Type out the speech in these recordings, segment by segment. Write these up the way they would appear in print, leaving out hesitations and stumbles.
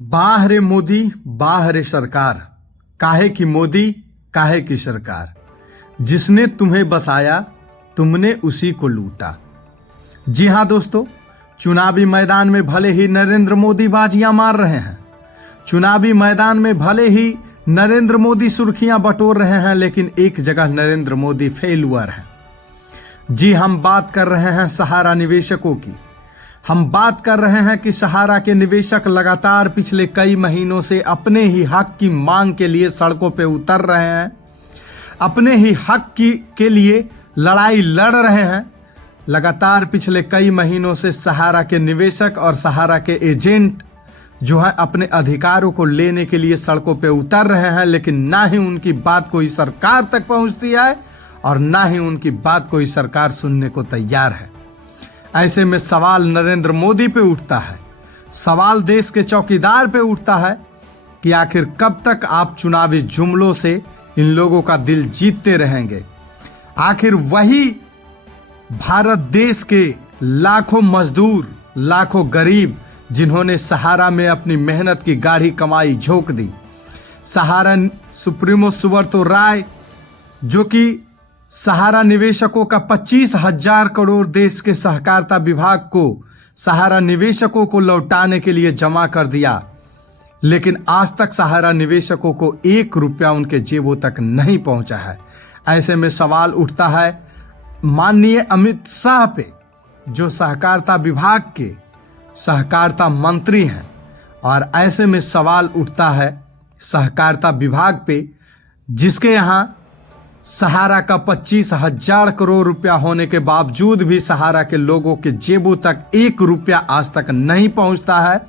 बाह रे मोदी, बाह रे सरकार, काहे की मोदी, काहे की सरकार। जिसने तुम्हें बसाया तुमने उसी को लूटा। जी हां दोस्तों, चुनावी मैदान में भले ही नरेंद्र मोदी बाजियां मार रहे हैं, चुनावी मैदान में भले ही नरेंद्र मोदी सुर्खियां बटोर रहे हैं, लेकिन एक जगह नरेंद्र मोदी फेलुअर है। जी, हम बात कर रहे हैं सहारा निवेशकों की। हम बात कर रहे हैं कि सहारा के निवेशक लगातार पिछले कई महीनों से अपने ही हक की मांग के लिए सड़कों पे उतर रहे हैं, अपने ही हक के लिए लड़ाई लड़ रहे हैं। लगातार पिछले कई महीनों से सहारा के निवेशक और सहारा के एजेंट जो है अपने अधिकारों को लेने के लिए सड़कों पे उतर रहे हैं, लेकिन ना ही उनकी बात कोई सरकार तक पहुंचती है और ना ही उनकी बात कोई सरकार सुनने को तैयार है। ऐसे में सवाल नरेंद्र मोदी पे उठता है, सवाल देश के चौकीदार पे उठता है कि आखिर कब तक आप चुनावी जुमलों से इन लोगों का दिल जीतते रहेंगे। आखिर वही भारत देश के लाखों मजदूर, लाखों गरीब जिन्होंने सहारा में अपनी मेहनत की गाढ़ी कमाई झोंक दी, सहारा सुप्रीमो सुब्रतो राय जो कि सहारा निवेशकों का 25,000 करोड़ देश के सहकारिता विभाग को सहारा निवेशकों को लौटाने के लिए जमा कर दिया, लेकिन आज तक सहारा निवेशकों को 1 रुपया उनके जेबों तक नहीं पहुंचा है। ऐसे में सवाल उठता है माननीय अमित शाह पे, जो सहकारिता विभाग के सहकारिता मंत्री हैं, और ऐसे में सवाल उठता है सहकारिता विभाग पे जिसके यहां सहारा का 25,000 करोड़ रुपया होने के बावजूद भी सहारा के लोगों के जेबों तक 1 रुपया आज तक नहीं पहुंचता है।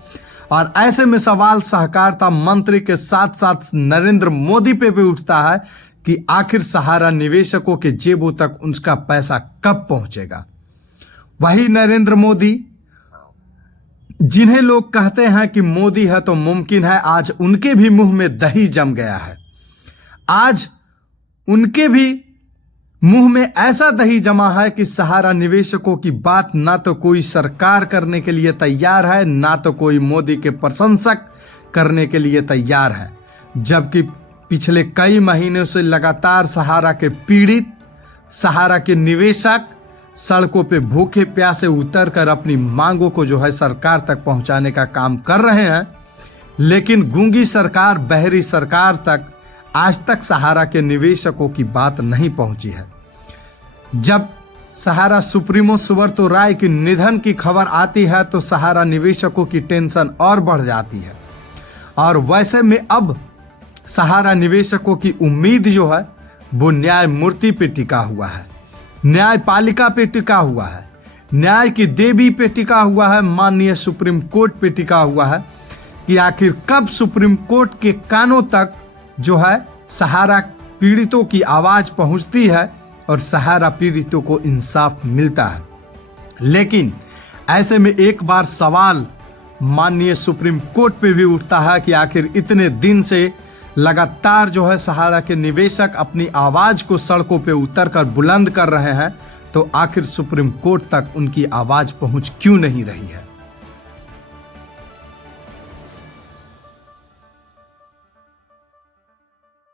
और ऐसे में सवाल सहकारिता मंत्री के साथ साथ नरेंद्र मोदी पे भी उठता है कि आखिर सहारा निवेशकों के जेबों तक उनका पैसा कब पहुंचेगा। वही नरेंद्र मोदी जिन्हें लोग कहते हैं कि मोदी है तो मुमकिन है, आज उनके भी मुंह में दही जम गया है। आज उनके भी मुंह में ऐसा दही जमा है कि सहारा निवेशकों की बात ना तो कोई सरकार करने के लिए तैयार है, ना तो कोई मोदी के प्रशंसक करने के लिए तैयार है। जबकि पिछले कई महीनों से लगातार सहारा के पीड़ित, सहारा के निवेशक सड़कों पे भूखे प्यासे उतर कर अपनी मांगों को जो है सरकार तक पहुंचाने का काम कर रहे हैं, लेकिन गूंगी सरकार, बहरी सरकार तक आज तक सहारा के निवेशकों की बात नहीं पहुंची है। जब सहारा सुप्रीमो सुब्रतो राय के निधन की खबर आती है तो सहारा निवेशकों की टेंशन और बढ़ जाती है, और वैसे में अब सहारा निवेशकों की उम्मीद जो है वो न्यायमूर्ति पे टिका हुआ है, न्यायपालिका पे टिका हुआ है, न्याय की देवी पे टिका हुआ है, माननीय सुप्रीम कोर्ट पे टिका हुआ है कि आखिर कब सुप्रीम कोर्ट के कानों तक जो है सहारा पीड़ितों की आवाज पहुंचती है और सहारा पीड़ितों को इंसाफ मिलता है। लेकिन ऐसे में एक बार सवाल माननीय सुप्रीम कोर्ट पे भी उठता है कि आखिर इतने दिन से लगातार जो है सहारा के निवेशक अपनी आवाज को सड़कों पे उतर कर बुलंद कर रहे हैं, तो आखिर सुप्रीम कोर्ट तक उनकी आवाज पहुंच क्यों नहीं रही है।